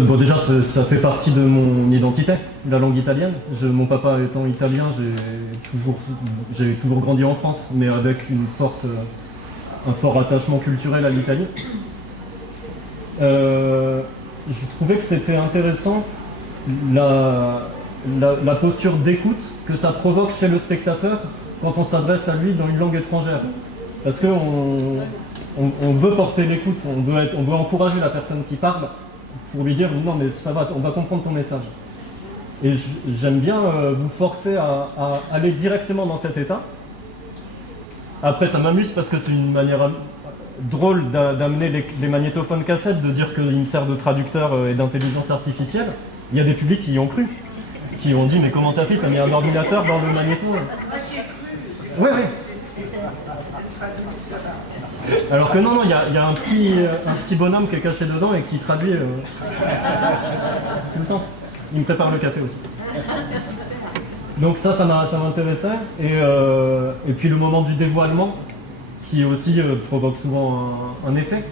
Bon, déjà, ça fait partie de mon identité, la langue italienne. Mon papa étant italien, j'ai toujours grandi en France, mais avec un fort attachement culturel à l'Italie. Je trouvais que c'était intéressant la posture d'écoute que ça provoque chez le spectateur quand on s'adresse à lui dans une langue étrangère. Parce qu'on veut porter l'écoute, on veut encourager la personne qui parle pour lui dire non mais ça va, on va comprendre ton message. Et j'aime bien vous forcer à aller directement dans cet état. Après ça m'amuse parce que c'est une manière drôle d'amener les magnétophones cassettes, de dire qu'il me sert de traducteur et d'intelligence artificielle. Il y a des publics qui y ont cru, qui ont dit mais comment t'as fait, t'as mis un ordinateur dans le magnéto? Oui. Alors que non, il y a un petit bonhomme qui est caché dedans et qui traduit tout le temps. Il me prépare le café aussi. Donc ça m'intéressait. Et puis le moment du dévoilement, qui aussi provoque souvent un effet.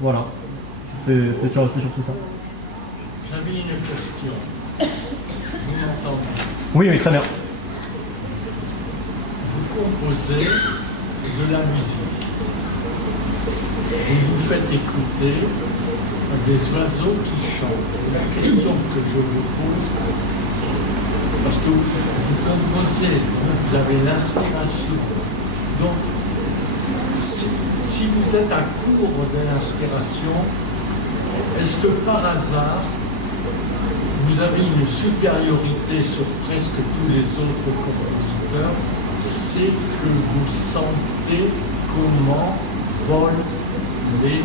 Voilà, c'est surtout ça. J'avais une question. Vous m'entendez? Oui, très bien. Vous composez de la musique. Vous vous faites écouter des oiseaux qui chantent. La question que je vous pose, parce que vous composez, vous avez l'inspiration. Donc, si vous êtes à court de l'inspiration, est-ce que par hasard, vous avez une supériorité sur presque tous les autres compositeurs? C'est que vous sentez comment volent les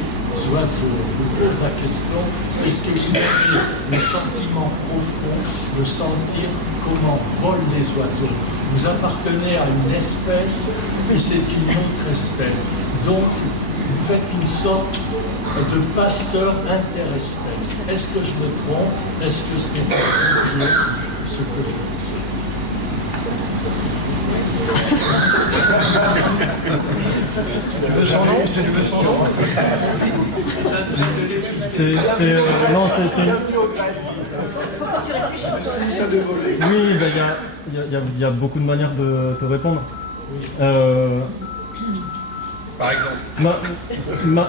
oiseaux. Je vous pose la question, est-ce que vous avez le sentiment profond de sentir comment volent les oiseaux? Vous appartenez à une espèce et c'est une autre espèce. Donc, vous faites une sorte de passeur interespèce. Est-ce que je me trompe? Est-ce que ce n'est pas ce que je dis? Son nom, c'est une question. Non, c'est oui, il y a beaucoup de manières de te répondre. Par exemple.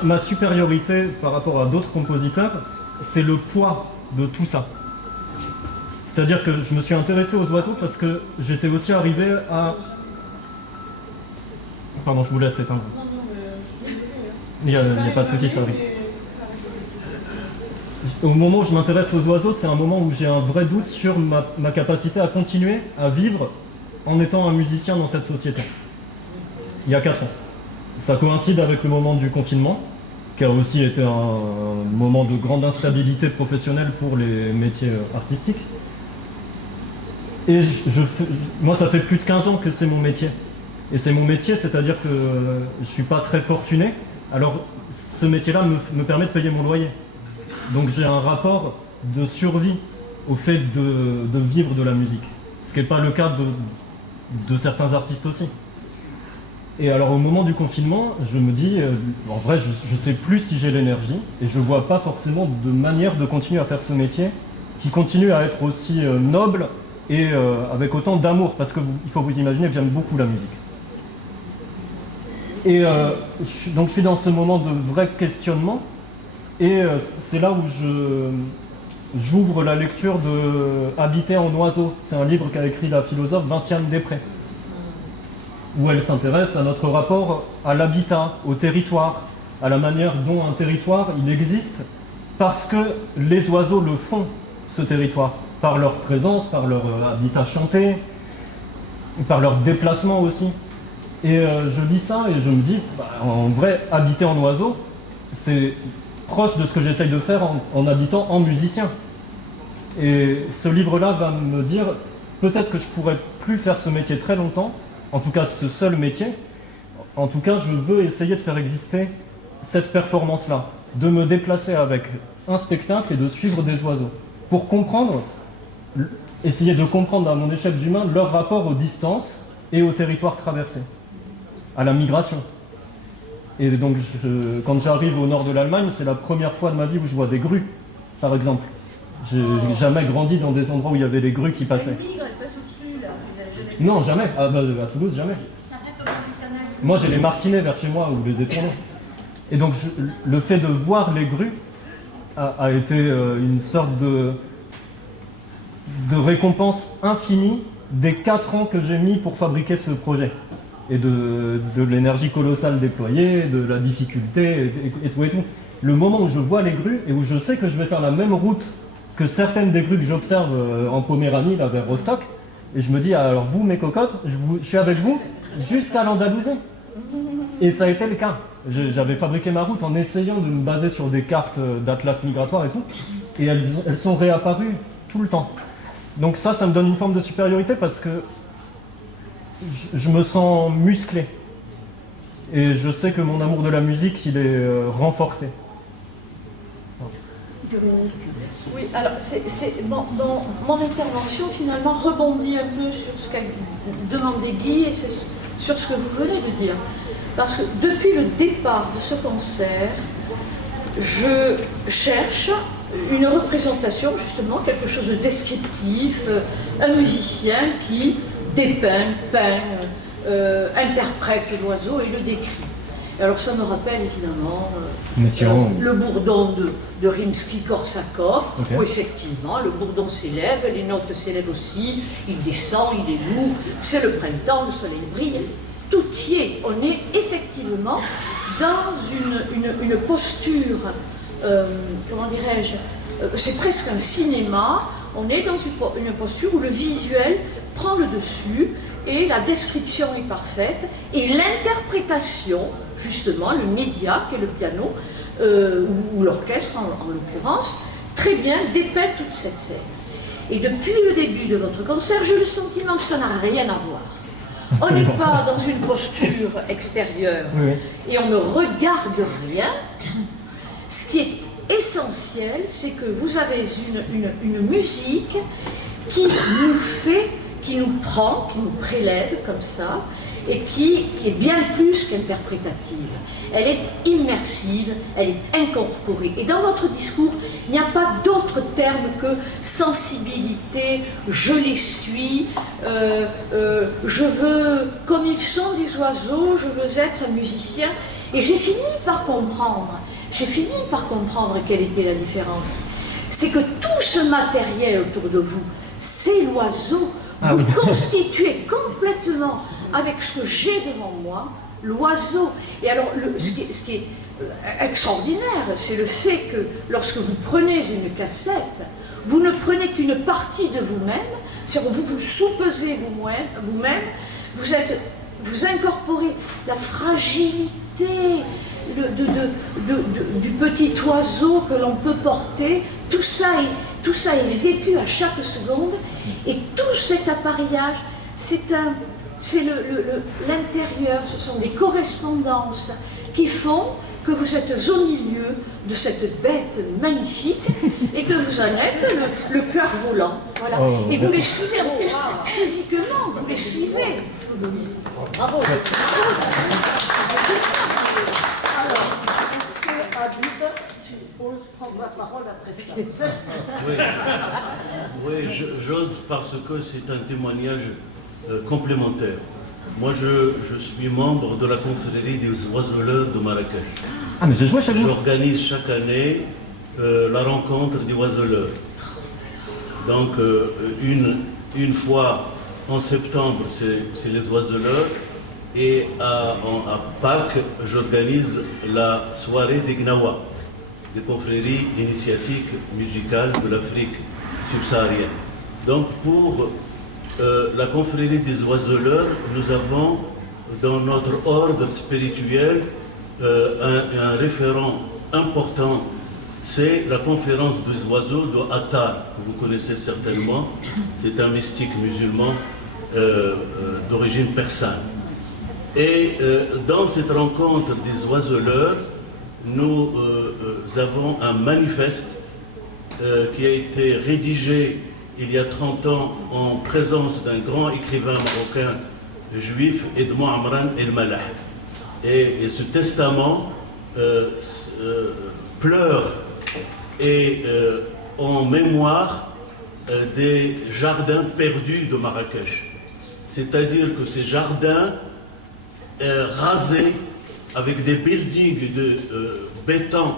Ma supériorité par rapport à d'autres compositeurs, c'est le poids de tout ça. C'est-à-dire que je me suis intéressé aux oiseaux parce que j'étais aussi arrivé à... Pardon, je vous laisse éteindre. Il n'y a pas de souci, ça arrive. Au moment où je m'intéresse aux oiseaux, c'est un moment où j'ai un vrai doute sur ma capacité à continuer à vivre en étant un musicien dans cette société. Il y a 4 ans. Ça coïncide avec le moment du confinement, qui a aussi été un moment de grande instabilité professionnelle pour les métiers artistiques. Et moi, ça fait plus de 15 ans que c'est mon métier. Et c'est mon métier, c'est-à-dire que je ne suis pas très fortuné. Alors, ce métier-là me permet de payer mon loyer. Donc j'ai un rapport de survie au fait de vivre de la musique. Ce qui n'est pas le cas de certains artistes aussi. Et alors au moment du confinement, je me dis, en vrai, je ne sais plus si j'ai l'énergie, et je ne vois pas forcément de manière de continuer à faire ce métier qui continue à être aussi noble et avec autant d'amour, parce qu'il faut vous imaginer que j'aime beaucoup la musique. Et donc je suis dans ce moment de vrai questionnement, et c'est là où j'ouvre la lecture de Habiter en oiseau. C'est un livre qu'a écrit la philosophe Vinciane Després, où elle s'intéresse à notre rapport à l'habitat, au territoire, à la manière dont un territoire il existe, parce que les oiseaux le font, ce territoire, par leur présence, par leur habitat chanté, par leur déplacement aussi. Et je lis ça et je me dis, en vrai, habiter en oiseau, c'est proche de ce que j'essaye de faire en habitant en musicien. Et ce livre-là va me dire, peut-être que je pourrais plus faire ce métier très longtemps, en tout cas ce seul métier. En tout cas, je veux essayer de faire exister cette performance-là, de me déplacer avec un spectacle et de suivre des oiseaux, pour comprendre, essayer de comprendre à mon échelle d'humain leur rapport aux distances et au territoire traversé, à la migration. Et donc, quand j'arrive au nord de l'Allemagne, c'est la première fois de ma vie où je vois des grues, par exemple. J'ai jamais grandi dans des endroits où il y avait des grues qui passaient. Elle migre, elle passe au-dessus, là. Vous avez jamais... Non, jamais. À Toulouse, jamais. Moi, j'ai les martinets vers chez moi, ou les étourneaux. Et donc, le fait de voir les grues a été une sorte de récompense infinie des 4 ans que j'ai mis pour fabriquer ce projet. Et de l'énergie colossale déployée, de la difficulté, et tout et tout. Le moment où je vois les grues, et où je sais que je vais faire la même route que certaines des grues que j'observe en Poméranie, là, vers Rostock, et je me dis, alors vous, mes cocottes, je suis avec vous jusqu'à l'Andalousie. Et ça a été le cas. J'avais fabriqué ma route en essayant de me baser sur des cartes d'atlas migratoire et tout, et elles sont réapparues tout le temps. Donc ça me donne une forme de supériorité parce que je me sens musclé. Et je sais que mon amour de la musique, il est renforcé. Oui, alors mon intervention finalement rebondit un peu sur ce qu'a demandé Guy et sur ce que vous venez de dire. Parce que depuis le départ de ce concert, je cherche une représentation, justement, quelque chose de descriptif, un musicien qui dépeint, peint, interprète l'oiseau et le décrit. Alors ça me rappelle évidemment le bourdon de Rimsky-Korsakov, okay, où effectivement le bourdon s'élève, les notes s'élèvent aussi, il descend, il est lourd, c'est le printemps, le soleil brille, tout y est. On est effectivement dans une posture, comment dirais-je, c'est presque un cinéma, on est dans une posture où le visuel prend le dessus, et la description est parfaite, et l'interprétation, justement, le média, qui est le piano, ou l'orchestre en l'occurrence, très bien dépeint toute cette scène. Et depuis le début de votre concert, j'ai le sentiment que ça n'a rien à voir. On n'est pas dans une posture extérieure, oui, et on ne regarde rien. Ce qui est essentiel, c'est que vous avez une musique qui nous fait, qui nous prend, qui nous prélève comme ça, et qui est bien plus qu'interprétative. Elle est immersive, elle est incorporée. Et dans votre discours, il n'y a pas d'autre terme que sensibilité, je les suis, je veux, comme ils sont des oiseaux, je veux être un musicien. Et j'ai fini par comprendre quelle était la différence. C'est que tout ce matériel autour de vous, c'est l'oiseau. Vous constituez complètement, avec ce que j'ai devant moi, l'oiseau. Et alors, ce qui est extraordinaire, c'est le fait que lorsque vous prenez une cassette, vous ne prenez qu'une partie de vous-même, c'est-à-dire que vous soupesez vous-même, vous incorporez la fragilité du petit oiseau que l'on peut porter. Tout ça est vécu à chaque seconde, et tout cet appareillage, c'est l'intérieur, ce sont des correspondances qui font que vous êtes au milieu de cette bête magnifique et que vous en êtes le cœur volant. Voilà. Et vous les suivez en plus, physiquement, vous les suivez. Bravo. Alors, est-ce que Habib, tu oses prendre la parole après ça? Oui, j'ose parce que c'est un témoignage complémentaire. Moi, je suis membre de la confrérie des oiseleurs de Marrakech. Ah, mais j'ai joué chaque jour. J'organise chaque année la rencontre des oiseleurs. Donc, une fois en septembre, c'est les oiseleurs. Et à Pâques, j'organise la soirée des Gnawa, des confréries initiatiques musicales de l'Afrique subsaharienne. Donc, pour la confrérie des oiseleurs, nous avons dans notre ordre spirituel un référent important, c'est la conférence des oiseaux de Attar, que vous connaissez certainement. C'est un mystique musulman d'origine persane. Et dans cette rencontre des oiseleurs, nous avons un manifeste qui a été rédigé il y a 30 ans en présence d'un grand écrivain marocain juif, Edmond Amran El-Mallah. Et ce testament pleure et en mémoire des jardins perdus de Marrakech. C'est-à-dire que ces jardins rasés avec des buildings de béton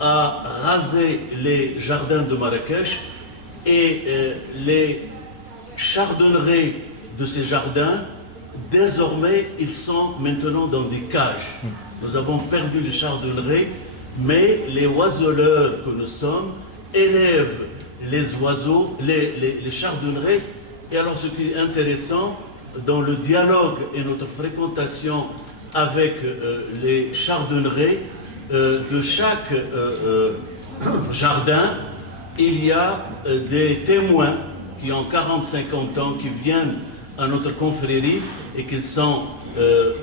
a rasé les jardins de Marrakech et les chardonnerets de ces jardins, désormais, ils sont maintenant dans des cages. Nous avons perdu les chardonnerets, mais les oiseleurs que nous sommes élèvent les oiseaux, les chardonnerets. Et alors, ce qui est intéressant, dans le dialogue et notre fréquentation avec les chardonnerets, de chaque jardin, il y a des témoins qui ont 40-50 ans, qui viennent à notre confrérie et qui sont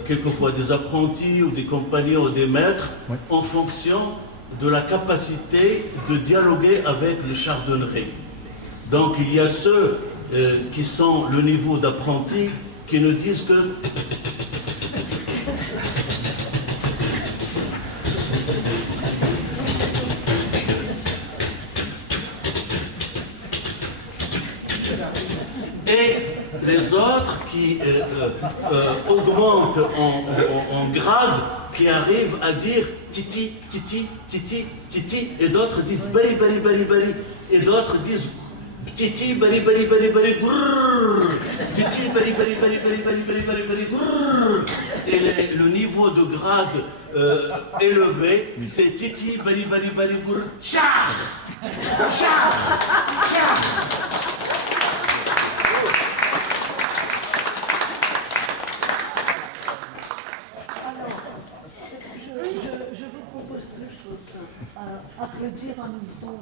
quelquefois des apprentis ou des compagnons ou des maîtres, en fonction de la capacité de dialoguer avec le chardonneret. Donc il y a ceux qui sont le niveau d'apprenti qui ne disent que et les autres qui augmentent en grade, qui arrivent à dire titi, titi, titi, titi, et d'autres disent bali, bali, bali, bali, et d'autres disent titi, bali, bali, bali, bali, grrrr, titi, bali, bali, bali, bali, bali, bali, bali, bali, grrrr. Et le niveau de grade élevé, c'est titi, bali, bali, bali, grrrr, char, char, char. Je vous propose deux choses. Applaudir à nouveau.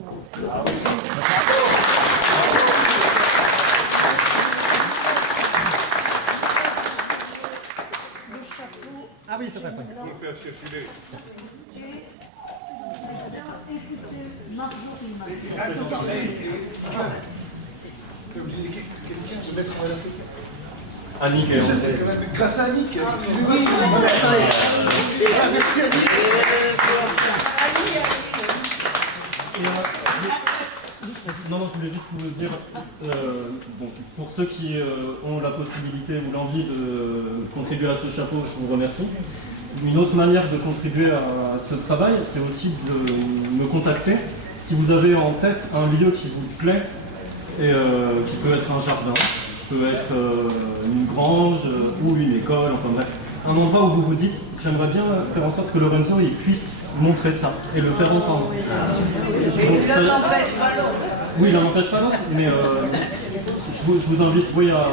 Le chapeau. Ah oui, c'est vrai. Il faut faire circuler. Et écoutez Marjorie Massé. Quelqu'un peut mettre en Annick et C'est quand même grâce à Annick, excusez-moi. Merci Annick. Non, je voulais juste vous dire, bon, pour ceux qui ont la possibilité ou l'envie de contribuer à ce chapeau, je vous remercie. Une autre manière de contribuer à ce travail, c'est aussi de me contacter. Si vous avez en tête un lieu qui vous plaît, et qui peut être un jardin, peut être une grange ou une école, enfin bref, un endroit où vous vous dites, j'aimerais bien faire en sorte que Lorenzo il puisse montrer ça et le faire entendre. L'un n'empêche pas l'autre. Oui, l'un n'empêche pas l'autre, mais je vous invite, oui, à...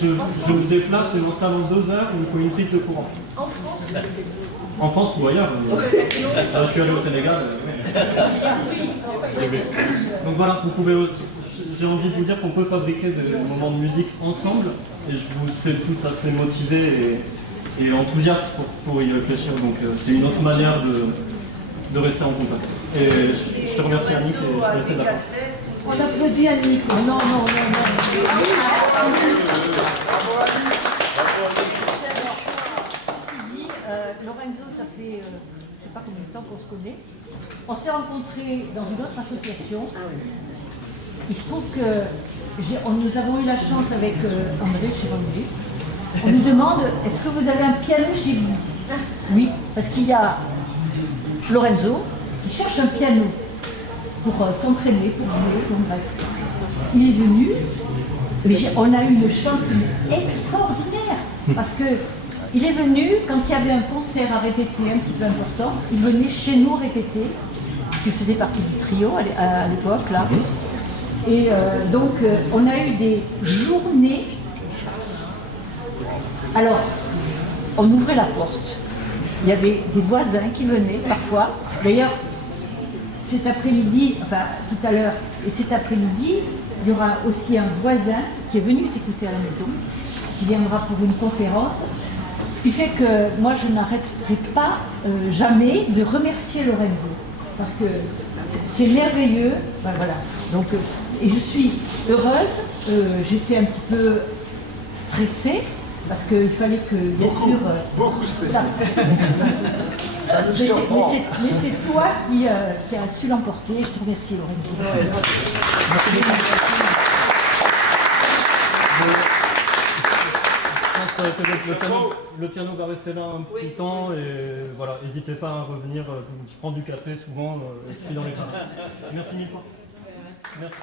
Je me déplace et m'installe en 2 heures, il me faut une prise de courant. En France? En France ou ailleurs. Je suis allé au Sénégal. Donc voilà, vous pouvez aussi... J'ai envie de vous dire qu'on peut fabriquer des moments de musique ensemble, et je vous sais tous assez motivés et enthousiastes pour y réfléchir, donc c'est une autre manière de rester en contact. Et je te remercie Annick, et je te laisse la parole. On applaudit Annick. Non. Lorenzo, ça fait je ne sais pas combien de temps qu'on se connaît. On s'est rencontrés dans une autre association. Il se trouve que nous avons eu la chance avec André, chez André. On nous demande, est-ce que vous avez un piano chez vous? Oui, parce qu'il y a Lorenzo qui cherche un piano pour s'entraîner, pour jouer, donc bref. Il est venu, mais on a eu une chance extraordinaire, parce que il est venu, quand il y avait un concert à répéter un petit peu important, il venait chez nous répéter, il faisait partie du trio à l'époque, là. Et donc, on a eu des journées. Alors, on ouvrait la porte. Il y avait des voisins qui venaient, parfois. D'ailleurs, cet après-midi, enfin, tout à l'heure, et cet après-midi, il y aura aussi un voisin qui est venu t'écouter à la maison, qui viendra pour une conférence. Ce qui fait que moi, je n'arrêterai pas jamais de remercier Lorenzo. Parce que c'est merveilleux. Ben voilà. Donc, et je suis heureuse. J'étais un petit peu stressée. Parce qu'il fallait que, bien sûr... Beaucoup stressée. Ça nous surprend. Mais c'est toi qui as su l'emporter. Je te remercie, Lorenzo. Le piano va rester là un petit temps et voilà, n'hésitez pas à revenir. Je prends du café souvent, je suis dans les parages. Merci mille fois. Merci.